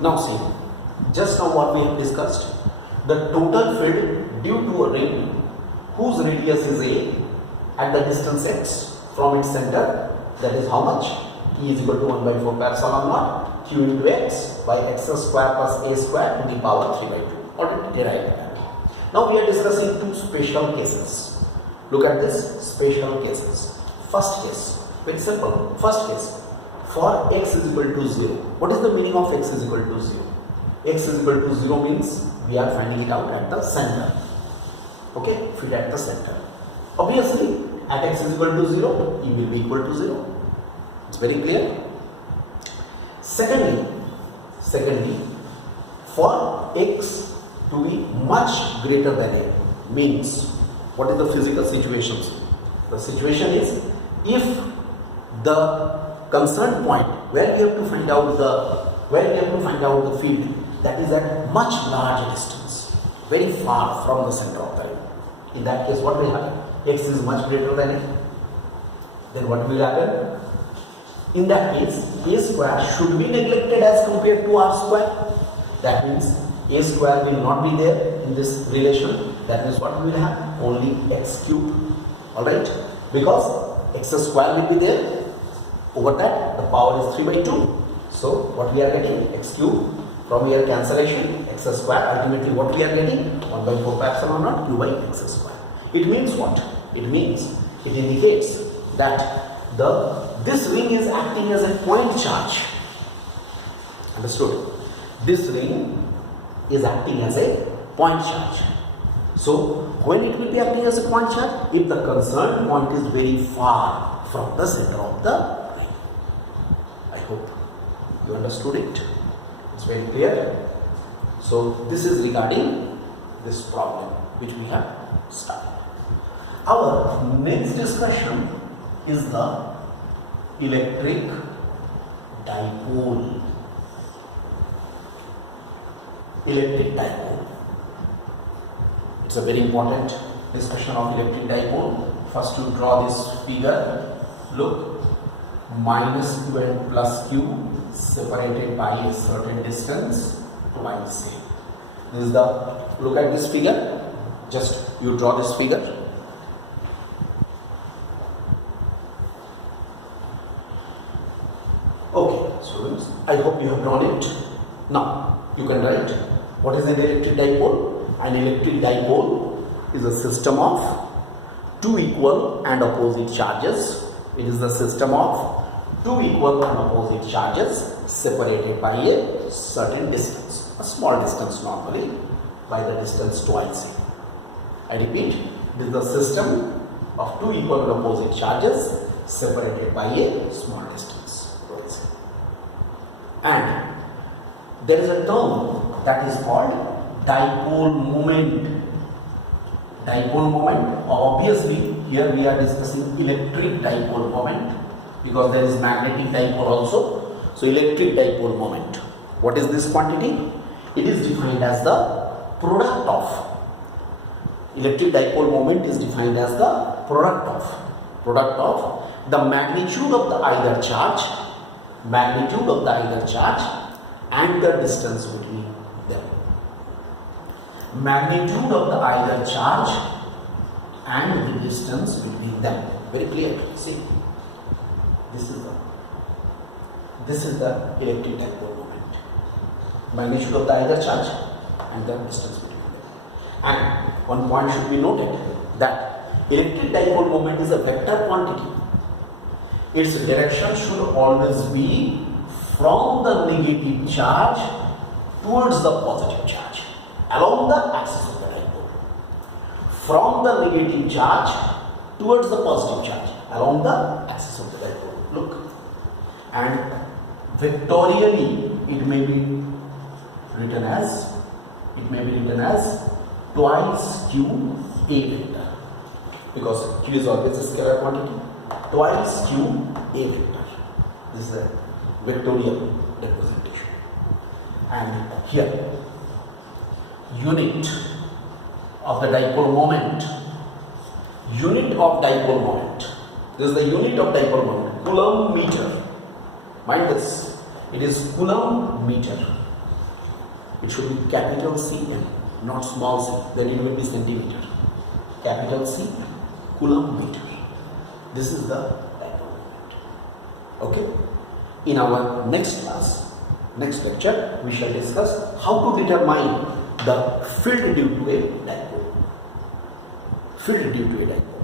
Now see, just now what we have discussed, the total field due to a ring whose radius is a at the distance x from its center, that is how much? E is equal to 1 by 4 pi epsilon naught q into x by x square plus a square to the power 3 by 2. Already derived. Now we are discussing two special cases. Look at this, special cases. First case, very simple. First case, for x is equal to 0. What is the meaning of x is equal to 0? X is equal to 0 means we are finding it out at the center. Okay, fit at the center. Obviously, at x is equal to 0, E will be equal to 0. It's very clear. Secondly, for x to be much greater than a means, what is the physical situation? The situation is, if the concerned point where we have to find out the field that is at much larger distance, very far from the center of the ring. In that case, what will happen? X is much greater than a. Then what will happen? In that case, a square should be neglected as compared to r square. That means a square will not be there in this relation. That means what we will have? Only x cube. Alright? Because x square will be there. Over that, the power is 3 by 2. So, what we are getting? X cube. From here, cancellation. X square. Ultimately, what we are getting? 1 by 4 pi epsilon naught q by x square. It means what? It indicates that this ring is acting as a point charge. Understood? This ring is acting as a point charge. So, when it will be acting as a point charge? If the concerned point is very far from the center of the ring. I hope you understood it. It's very clear. So, this is regarding this problem which we have started. Our next discussion is the electric dipole. Electric dipole. It's a very important discussion of electric dipole. First, to draw this figure. Look, minus q and plus q separated by a certain distance twice a. This is the, look at this figure. Just you draw this figure. Okay, students, I hope you have drawn it. Now, you can write what is an electric dipole. An electric dipole is a system of two equal and opposite charges. It is the system of two equal and opposite charges separated by a certain distance, a small distance normally, by the distance twice. I repeat, it is the system of two equal and opposite charges separated by a small distance. And there is a term that is called dipole moment. Dipole moment, obviously here we are discussing electric dipole moment because there is magnetic dipole also. So electric dipole moment. What is this quantity? It is defined as the product of. Electric dipole moment is defined as the product of the magnitude of the either charge and the distance between them. Magnitude of the either charge and the distance between them. Very clear. See, this is the electric dipole moment. Magnitude of the either charge and the distance between them. And one point should be noted that electric dipole moment is a vector quantity. Its direction should always be from the negative charge towards the positive charge along the axis of the dipole. From the negative charge towards the positive charge along the axis of the dipole. Look, and vectorially it may be written as twice q a vector, because q is always a scalar quantity. Twice q a vector. This is a vectorial representation. And here, unit of the dipole moment. This is the unit of dipole moment. Coulomb meter. Mind this. It is Coulomb meter. It should be capital cm, not small c. Then it will be centimeter. Capital C, Coulomb meter. This is the dipole moment. Okay. In our next class, next lecture, we shall discuss how to determine the field due to a dipole. Field due to a dipole.